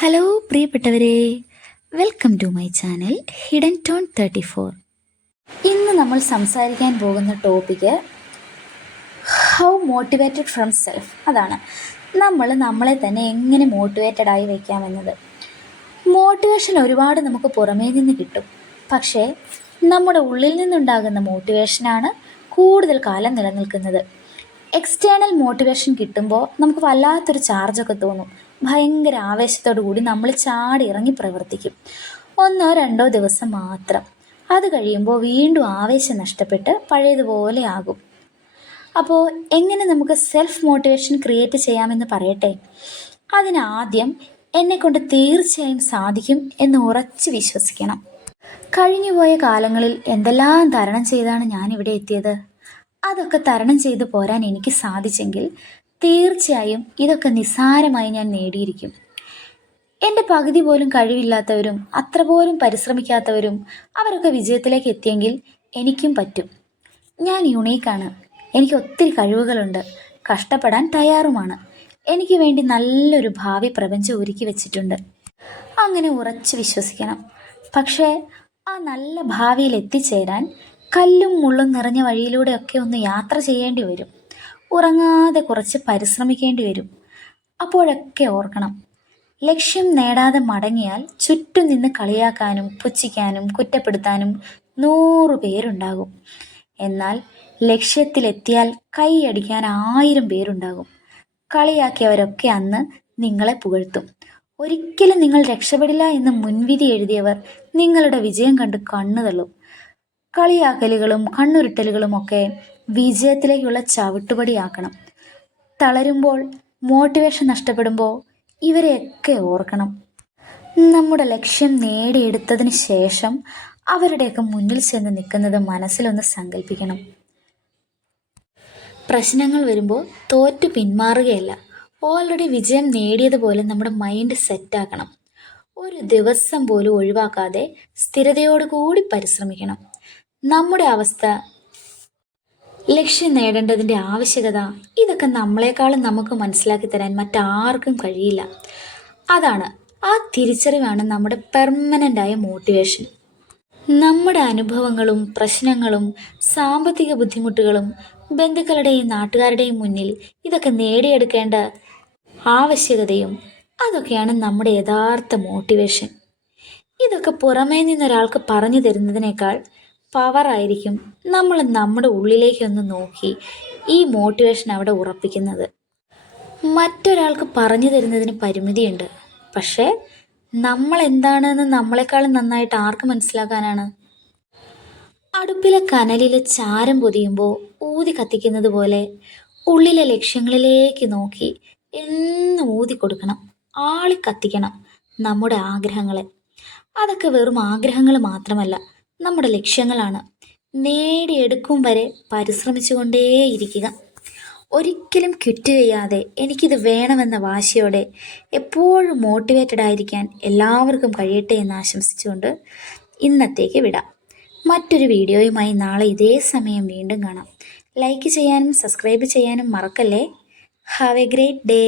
Hello പ്രിയപ്പെട്ടവരെ, welcome to my channel hidden tone 34. ഇന്ന് നമ്മൾ സംസാരിക്കാൻ പോകുന്ന topic how motivated from self. അതാണ് നമ്മളെ തന്നെ എങ്ങനെ മോട്ടിവേറ്റഡ് ആയി വയ്ക്കാമെന്നത്. മോട്ടിവേഷൻ ഒരുപാട് നമുക്ക് പുറമേ നിന്ന് കിട്ടും, പക്ഷേ നമ്മുടെ ഉള്ളിൽ നിന്നുണ്ടാകുന്ന മോട്ടിവേഷനാണ് കൂടുതൽ കാലം നിലനിൽക്കുന്നത്. എക്സ്റ്റേണൽ മോട്ടിവേഷൻ കിട്ടുമ്പോൾ നമുക്ക് വല്ലാത്തൊരു ചാർജൊക്കെ തോന്നും. ഭയങ്കര ആവേശത്തോടു കൂടി നമ്മൾ ചാടി ഇറങ്ങി പ്രവർത്തിക്കും. 1-2 ദിവസം മാത്രം. അത് കഴിയുമ്പോൾ വീണ്ടും ആവേശം നഷ്ടപ്പെട്ട് പഴയതുപോലെ ആകും. അപ്പോൾ എങ്ങനെ നമുക്ക് സെൽഫ് മോട്ടിവേഷൻ ക്രിയേറ്റ് ചെയ്യാമെന്ന് പറയട്ടെ. അതിനാദ്യം എന്നെക്കൊണ്ട് തീർച്ചയായും സാധിക്കും എന്ന് ഉറച്ച് വിശ്വസിക്കണം. കഴിഞ്ഞുപോയ കാലങ്ങളിൽ എന്തെല്ലാം തരണം ചെയ്താണ് ഞാനിവിടെ എത്തിയത്. അതൊക്കെ തരണം ചെയ്തു പോരാൻ എനിക്ക് സാധിച്ചെങ്കിൽ തീർച്ചയായും ഇതൊക്കെ നിസ്സാരമായി ഞാൻ നേടിയിരിക്കും. എൻ്റെ പകുതി പോലും കഴിവില്ലാത്തവരും അത്ര പോലും പരിശ്രമിക്കാത്തവരും അവരൊക്കെ വിജയത്തിലേക്ക് എത്തിയെങ്കിൽ എനിക്കും പറ്റും. ഞാൻ യുണീക്കാണ്. എനിക്ക് ഒത്തിരി കഴിവുകളുണ്ട്. കഷ്ടപ്പെടാൻ തയ്യാറുമാണ്. എനിക്ക് വേണ്ടി നല്ലൊരു ഭാവി പ്രപഞ്ചം ഒരുക്കി വെച്ചിട്ടുണ്ട്. അങ്ങനെ ഉറച്ചു വിശ്വസിക്കണം. പക്ഷേ ആ നല്ല ഭാവിയിൽ എത്തിച്ചേരാൻ കല്ലും മുള്ളും നിറഞ്ഞ വഴിയിലൂടെയൊക്കെ ഒന്ന് യാത്ര ചെയ്യേണ്ടി വരും. ഉറങ്ങാതെ കുറച്ച് പരിശ്രമിക്കേണ്ടി വരും. അപ്പോഴൊക്കെ ഓർക്കണം, ലക്ഷ്യം നേടാതെ മടങ്ങിയാൽ ചുറ്റും നിന്ന് കളിയാക്കാനും പുച്ഛിക്കാനും കുറ്റപ്പെടുത്താനും 100 പേരുണ്ടാകും. എന്നാൽ ലക്ഷ്യത്തിലെത്തിയാൽ കൈയടിക്കാൻ 1000 പേരുണ്ടാകും. കളിയാക്കിയവരൊക്കെ അന്ന് നിങ്ങളെ പുകഴ്ത്തും. ഒരിക്കലും നിങ്ങൾ രക്ഷപ്പെടില്ല എന്ന് മുൻവിധി എഴുതിയവർ നിങ്ങളുടെ വിജയം കണ്ട് കണ്ണു തള്ളും. കളിയാക്കലുകളും കണ്ണുരുട്ടലുകളും ഒക്കെ വിജയത്തിലേക്കുള്ള ചവിട്ടുപടിയാക്കണം. തളരുമ്പോൾ, മോട്ടിവേഷൻ നഷ്ടപ്പെടുമ്പോൾ ഇവരെയൊക്കെ ഓർക്കണം. നമ്മുടെ ലക്ഷ്യം നേടിയെടുത്തതിന് ശേഷം അവരുടെയൊക്കെ മുന്നിൽ ചെന്ന് നിൽക്കുന്നത് മനസ്സിലൊന്ന് സങ്കല്പിക്കണം. പ്രശ്നങ്ങൾ വരുമ്പോൾ തോറ്റു പിന്മാറുകയല്ല, ഓൾറെഡി വിജയം നേടിയതുപോലെ നമ്മുടെ മൈൻഡ് സെറ്റാക്കണം. ഒരു ദിവസം പോലും ഒഴിവാക്കാതെ സ്ഥിരതയോടുകൂടി പരിശ്രമിക്കണം. നമ്മുടെ അവസ്ഥ, ലക്ഷ്യം നേടേണ്ടതിൻ്റെ ആവശ്യകത, ഇതൊക്കെ നമ്മളെക്കാളും നമുക്ക് മനസ്സിലാക്കി തരാൻ മറ്റാർക്കും കഴിയില്ല. അതാണ്, ആ തിരിച്ചറിവാണ് നമ്മുടെ പെർമനൻ്റായ മോട്ടിവേഷൻ. നമ്മുടെ അനുഭവങ്ങളും പ്രശ്നങ്ങളും സാമ്പത്തിക ബുദ്ധിമുട്ടുകളും ബന്ധുക്കളുടെയും നാട്ടുകാരുടെയും മുന്നിൽ ഇതൊക്കെ നേടിയെടുക്കേണ്ട ആവശ്യകതയും അതൊക്കെയാണ് നമ്മുടെ യഥാർത്ഥ മോട്ടിവേഷൻ. ഇതൊക്കെ പുറമേ നിന്നൊരാൾക്ക് പറഞ്ഞു തരുന്നതിനേക്കാൾ പവറായിരിക്കും നമ്മൾ നമ്മുടെ ഉള്ളിലേക്കൊന്ന് നോക്കി ഈ മോട്ടിവേഷൻ അവിടെ ഉറപ്പിക്കുന്നത്. മറ്റൊരാൾക്ക് പറഞ്ഞു തരുന്നതിന് പരിമിതിയുണ്ട്, പക്ഷേ നമ്മൾ എന്താണെന്ന് നമ്മളെക്കാളും നന്നായിട്ട് ആർക്ക് മനസ്സിലാക്കാനാണ്? അടുപ്പിലെ കനലിൽ ചാരം പൊതിയുമ്പോൾ ഊതി കത്തിക്കുന്നത് പോലെ ഉള്ളിലെ ലക്ഷ്യങ്ങളിലേക്ക് നോക്കി എന്നും ഊതി കൊടുക്കണം, ആളി കത്തിക്കണം നമ്മുടെ ആഗ്രഹങ്ങളെ. അതൊക്കെ വെറും ആഗ്രഹങ്ങൾ മാത്രമല്ല, നമ്മുടെ ലക്ഷ്യങ്ങളാണ്. നേടിയെടുക്കും വരെ പരിശ്രമിച്ചുകൊണ്ടേയിരിക്കുക. ഒരിക്കലും ക്വിറ്റ് ചെയ്യാതെ എനിക്കിത് വേണമെന്ന വാശിയോടെ എപ്പോഴും മോട്ടിവേറ്റഡ് ആയിരിക്കാൻ എല്ലാവർക്കും കഴിയട്ടെ എന്ന് ആശംസിച്ചുകൊണ്ട് ഇന്നത്തേക്ക് വിടാം. മറ്റൊരു വീഡിയോയുമായി നാളെ ഇതേ സമയം വീണ്ടും കാണാം. ലൈക്ക് ചെയ്യാനും സബ്സ്ക്രൈബ് ചെയ്യാനും മറക്കല്ലേ. Have A great day.